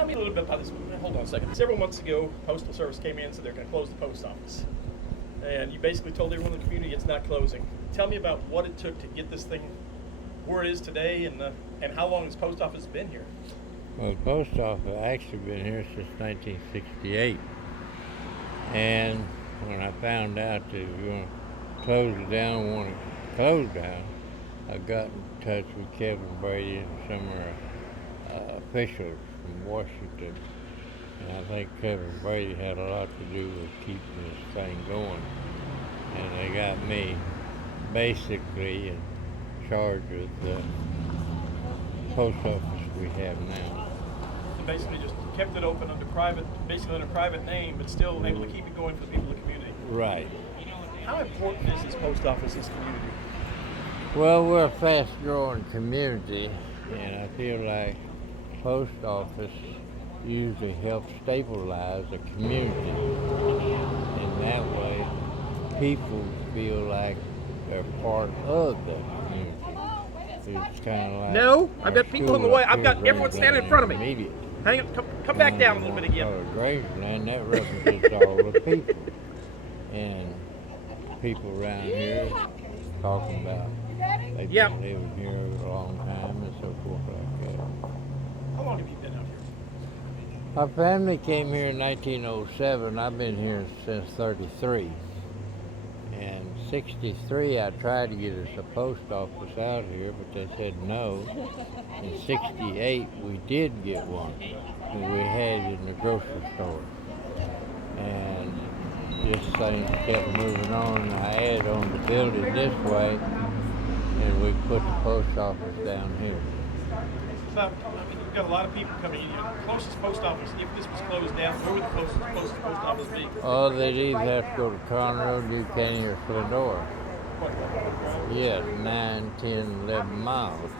Tell me a little bit about this. Hold on a second. Several months ago, Postal Service came in and said they're going to close the post office. And you basically told everyone in the community it's not closing. Tell me about what it took to get this thing where it is today, and how long has the post office been here? Well, the post office has actually been here since 1968. And when I found out that we were going to close it down, want to close down, I got in touch with Kevin Brady and some of our officials from Washington. And I think Kevin Brady had a lot to do with keeping this thing going. And they got me basically in charge of the post office we have now. So basically just kept it open under private name, but still able to keep it going for the people of the community. Right. How important is this post office, this community? Well, we're a fast-growing community, and I feel like post office usually helps stabilize a community. In that way, people feel like they're part of the community. It's kind of like No, I've got people in the way. I've got everyone standing in front of me. Immediate. Hang on, come back down a little bit again. Grangerland, that represents all the people. And people around here talking about they've been living here a long time and so forth like that. How long have you been out here? Our family came here in 1907. I've been here since 33. And 63, I tried to get us a post office out here, but they said no. In 68, we did get one. And we had it in the grocery store. And this thing kept moving on. I added on the building this way, and we put the post office down here. So, I mean, you've got a lot of people coming in. The closest post office, if this was closed down, where would the closest post office be? Oh, they'd either have to go to Conroe, Duquesne, or Splendora. Yes, 9, 10, 11 miles.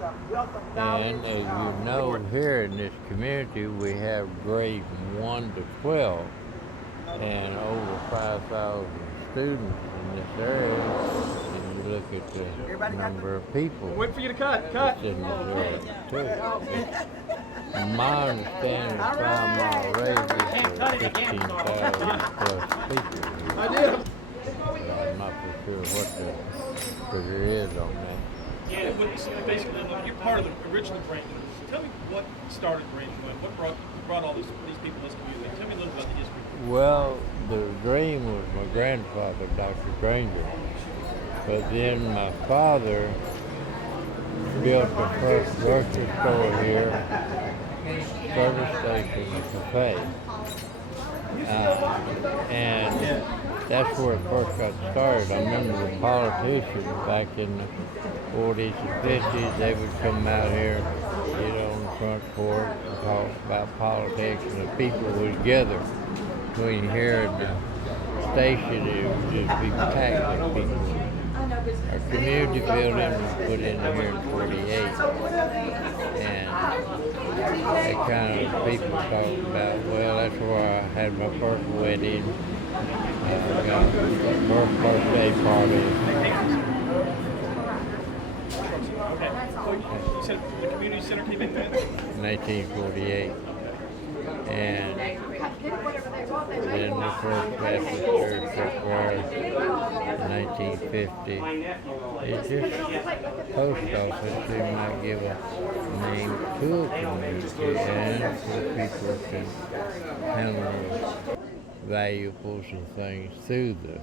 And as you know, here in this community, we have grades 1 to 12, and over 5,000 students in this area. And you look at the number of people. Wait for you to cut. In this area, too. My understanding, 5-mile radius of 15,000 plus people. I do. I'm not for sure what the figure is on that. Yeah, basically, you're part of the original Granger. Tell me what started Grangerland. What brought all these people to this community? Tell me a little about the history. Well, the dream was my grandfather, Dr. Granger. But then my father built the first grocery store here, service station, a cafe. And that's where it first got started. I remember the politicians back in the 40s and 50s, they would come out here, get on the front porch and talk about politics, and the people would gather between here and the station. It would just be packed with people. Our community building was put in here in 48, and that kind of people talk about, well, that's where I had my first wedding, got first birthday party. You said the community center came in when? 1948. And then the first Baptist church acquired in 1950. It's just post office seemed like give a name to a community and so people can handle valuables and things through the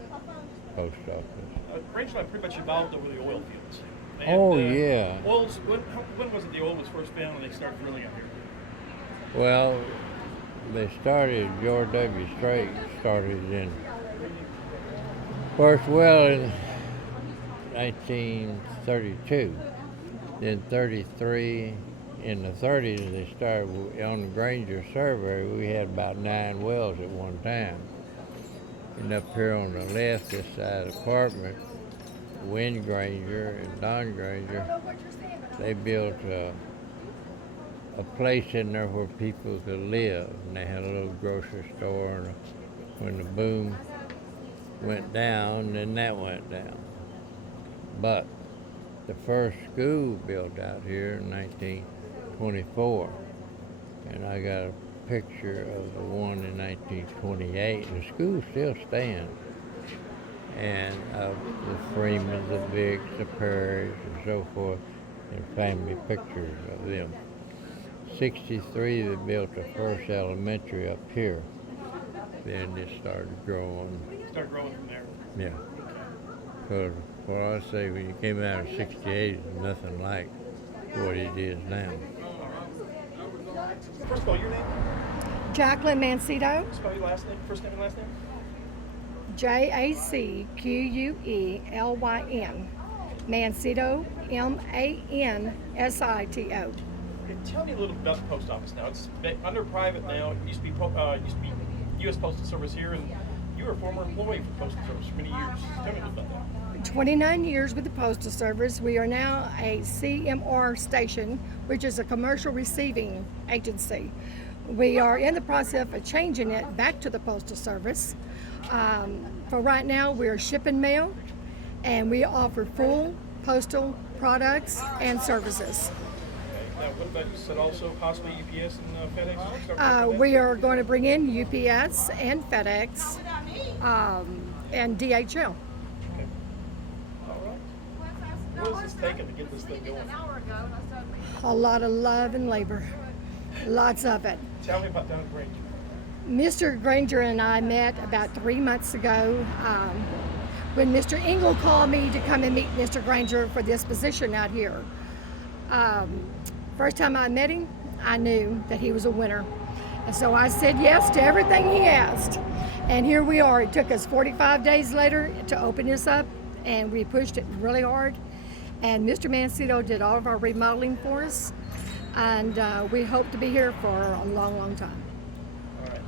post office. Grangerland pretty much evolved over the oil fields. Yeah. Oils. When was it the oil was first found and they started drilling out here? Well, they started, George W. Strait started in first well in 1932. Then 33, in the 30s they started on the Granger survey. We had about 9 wells at one time. And up here on the left, this side apartment, Win Granger and Don Granger, they built a place in there where people could live. And they had a little grocery store, and when the boom went down, then that went down. But the first school built out here in 1924, and I got a picture of the one in 1928. The school still stands. And of the Freemans, the Vicks, the Perrys, and so forth, and family pictures of them. 63, they built the first elementary up here. Then it started growing. Start growing from there. Yeah. Because what I say, when you came out of 68, it's nothing like what it is now. First of all, your name? Jacqueline Mancito, Spell your last name. First name and last name. Jacquelyn. Mancito, Mansito. Hey, tell me a little about the post office now. It's under private now. It used to be U.S. Postal Service here, and you were a former employee for the Postal Service for many years. Tell me a little about that. 29 years with the Postal Service. We are now a CMR station, which is a commercial receiving agency. We are in the process of changing it back to the Postal Service. For right now, we're shipping mail, and we offer full postal products and services. Now, what about you said also possibly UPS and FedEx? We are going to bring in UPS and FedEx and DHL. Okay. All right. What is this taking to get this thing going? A lot of love and labor, lots of it. Tell me about down at Granger. Mr. Granger and I met about 3 months ago when Mr. Engle called me to come and meet Mr. Granger for this position out here. First time I met him, I knew that he was a winner. And so I said yes to everything he asked. And here we are. It took us 45 days later to open this up, and we pushed it really hard. And Mr. Mancito did all of our remodeling for us. And we hope to be here for a long, long time. All right.